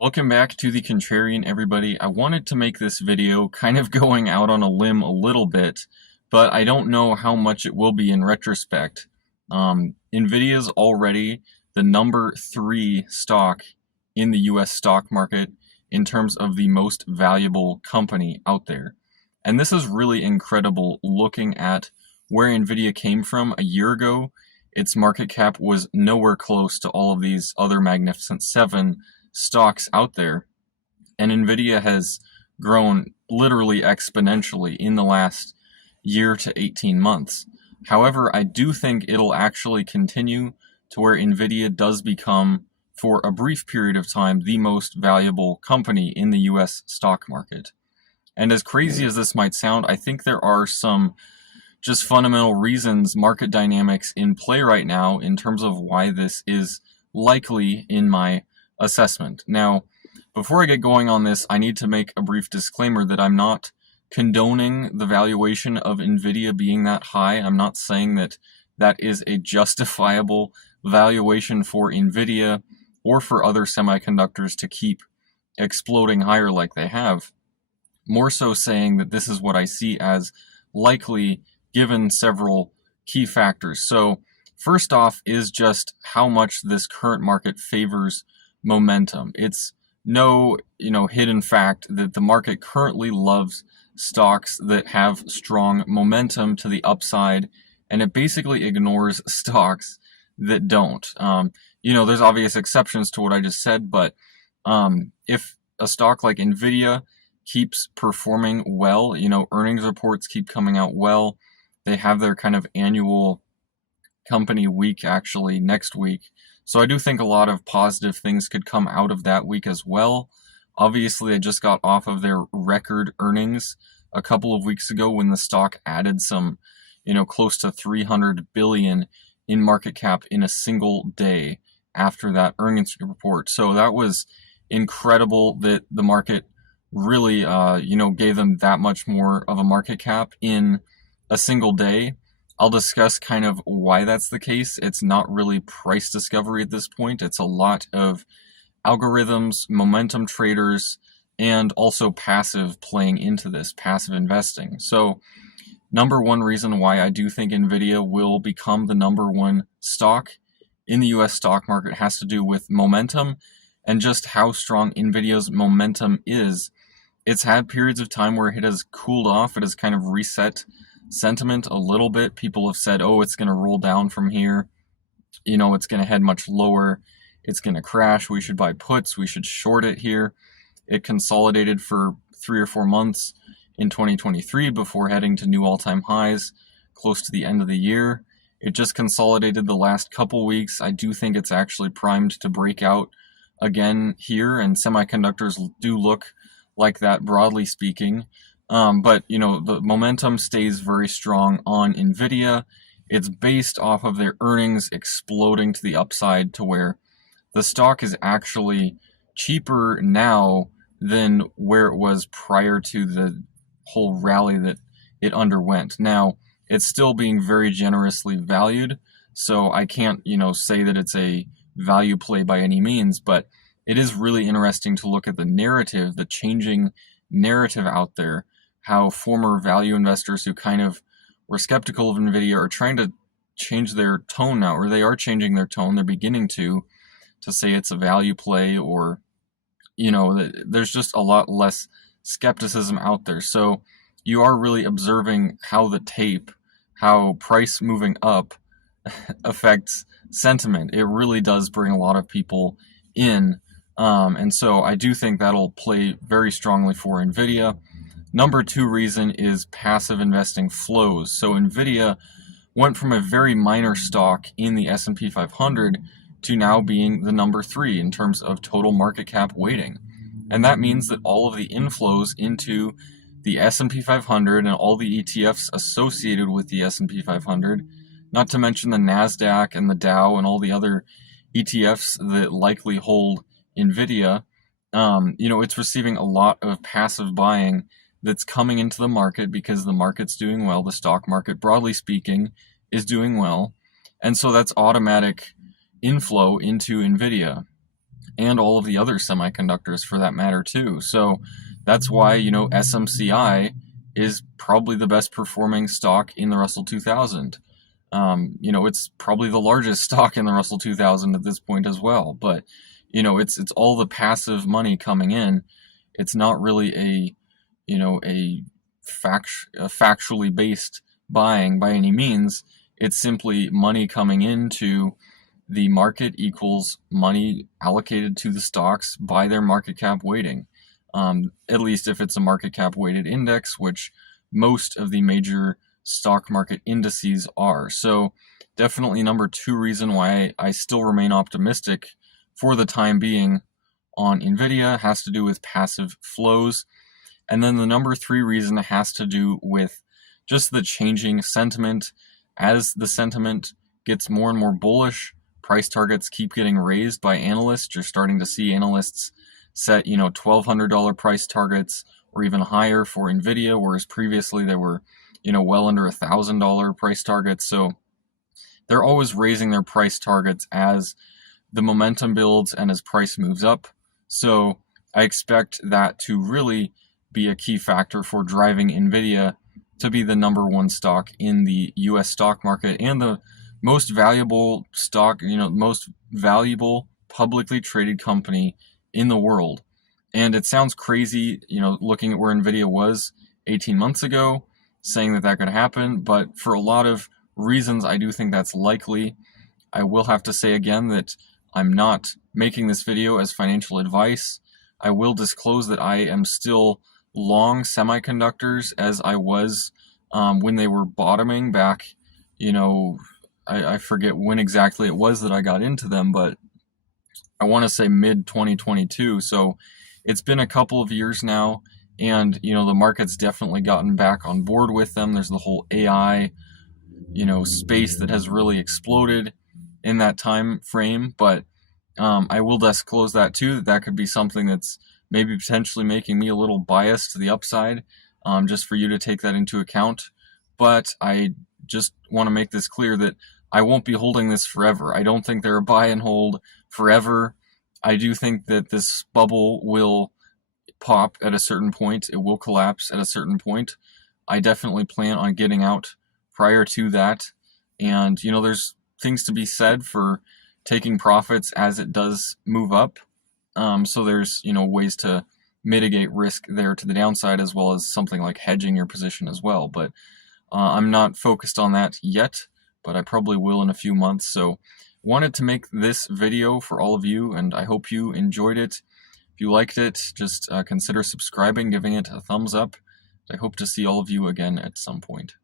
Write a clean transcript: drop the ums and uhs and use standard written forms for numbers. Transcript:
Welcome back to The Contrarian, everybody. I wanted to make this video kind of going out on a limb a little bit, but I don't know how much it will be in retrospect. Nvidia's already the number 3 stock in the US stock market in terms of the most valuable company out there. And this is really incredible looking at where Nvidia came from a year ago. Its market cap was nowhere close to all of these other Magnificent Seven stocks out there, and Nvidia has grown literally exponentially in the last year to 18 months. However, I do think it'll actually continue to where Nvidia does become, for a brief period of time, the most valuable company in the US stock market. And as crazy as this might sound, I think there are some just fundamental reasons, market dynamics in play right now in terms of why this is likely in my assessment. Now, before I get going on this, I need to make a brief disclaimer that I'm not condoning the valuation of Nvidia being that high. I'm not saying that that is a justifiable valuation for Nvidia or for other semiconductors to keep exploding higher like they have. More so saying that this is what I see as likely given several key factors. So first off is just how much this current market favors momentum. It's no, hidden fact that the market currently loves stocks that have strong momentum to the upside, and it basically ignores stocks that don't. There's obvious exceptions to what I just said, but if a stock like Nvidia keeps performing well, earnings reports keep coming out well, they have their kind of annual company week actually next week. So I do think a lot of positive things could come out of that week as well. Obviously, they just got off of their record earnings a couple of weeks ago when the stock added some, close to 300 billion in market cap in a single day after that earnings report. So that was incredible that the market really, gave them that much more of a market cap in a single day. I'll discuss kind of why that's the case. It's not really price discovery at this point. It's a lot of algorithms, momentum traders, and also passive playing into this, passive investing. So number one reason why I do think Nvidia will become the number 1 stock in the US stock market has to do with momentum and just how strong Nvidia's momentum is. It's had periods of time where it has cooled off. It has kind of reset sentiment a little bit. People have said, oh, it's going to roll down from here. It's going to head much lower. It's going to crash. We should buy puts. We should short it here. It consolidated for 3 or 4 months in 2023 before heading to new all-time highs close to the end of the year. It just consolidated the last couple weeks. I do think it's actually primed to break out again here, and semiconductors do look like that broadly speaking. But the momentum stays very strong on Nvidia. It's based off of their earnings exploding to the upside to where the stock is actually cheaper now than where it was prior to the whole rally that it underwent. Now, it's still being very generously valued, so I can't, say that it's a value play by any means, but it is really interesting to look at the narrative, the changing narrative out there, how former value investors who kind of were skeptical of Nvidia are trying to change their tone now, or they are changing their tone. They're beginning to say it's a value play, or, there's just a lot less skepticism out there. So you are really observing how the tape, how price moving up affects sentiment. It really does bring a lot of people in. And so I do think that'll play very strongly for Nvidia. Number 2 reason is passive investing flows. So Nvidia went from a very minor stock in the S&P 500 to now being the number 3 in terms of total market cap weighting. And that means that all of the inflows into the S&P 500 and all the ETFs associated with the S&P 500, not to mention the NASDAQ and the Dow and all the other ETFs that likely hold Nvidia, it's receiving a lot of passive buying that's coming into the market because the market's doing well. The stock market, broadly speaking, is doing well. And so that's automatic inflow into Nvidia. and all of the other semiconductors for that matter too. So that's why, SMCI is probably the best performing stock in the Russell 2000. It's probably the largest stock in the Russell 2000 at this point as well. But it's all the passive money coming in. It's not really a factually based buying by any means. It's simply money coming into the market equals money allocated to the stocks by their market cap weighting. At least if it's a market cap weighted index, which most of the major stock market indices are. So definitely number two reason why I still remain optimistic for the time being on Nvidia has to do with passive flows. And then the number three reason has to do with just the changing sentiment. As the sentiment gets more and more bullish, price targets keep getting raised by analysts. You're starting to see analysts set, $1,200 price targets or even higher for Nvidia, whereas previously they were, well under $1,000 price targets. So they're always raising their price targets as the momentum builds and as price moves up. So I expect that to really be a key factor for driving Nvidia to be the number one stock in the US stock market and the most valuable stock, most valuable publicly traded company in the world. And it sounds crazy, looking at where Nvidia was 18 months ago, saying that could happen, but for a lot of reasons, I do think that's likely. I will have to say again that I'm not making this video as financial advice. I will disclose that I am still long semiconductors as I was when they were bottoming back, I forget when exactly it was that I got into them, but I want to say mid 2022. So it's been a couple of years now, and the market's definitely gotten back on board with them. There's the whole AI, space that has really exploded in that time frame. But I will disclose that too. That could be something that's maybe potentially making me a little biased to the upside, just for you to take that into account. But I just want to make this clear that I won't be holding this forever. I don't think they're a buy and hold forever. I do think that this bubble will pop at a certain point. It will collapse at a certain point. I definitely plan on getting out prior to that. And, there's things to be said for taking profits as it does move up. So there's, ways to mitigate risk there to the downside, as well as something like hedging your position as well. But I'm not focused on that yet, but I probably will in a few months. So wanted to make this video for all of you, and I hope you enjoyed it. If you liked it, just consider subscribing, giving it a thumbs up. I hope to see all of you again at some point.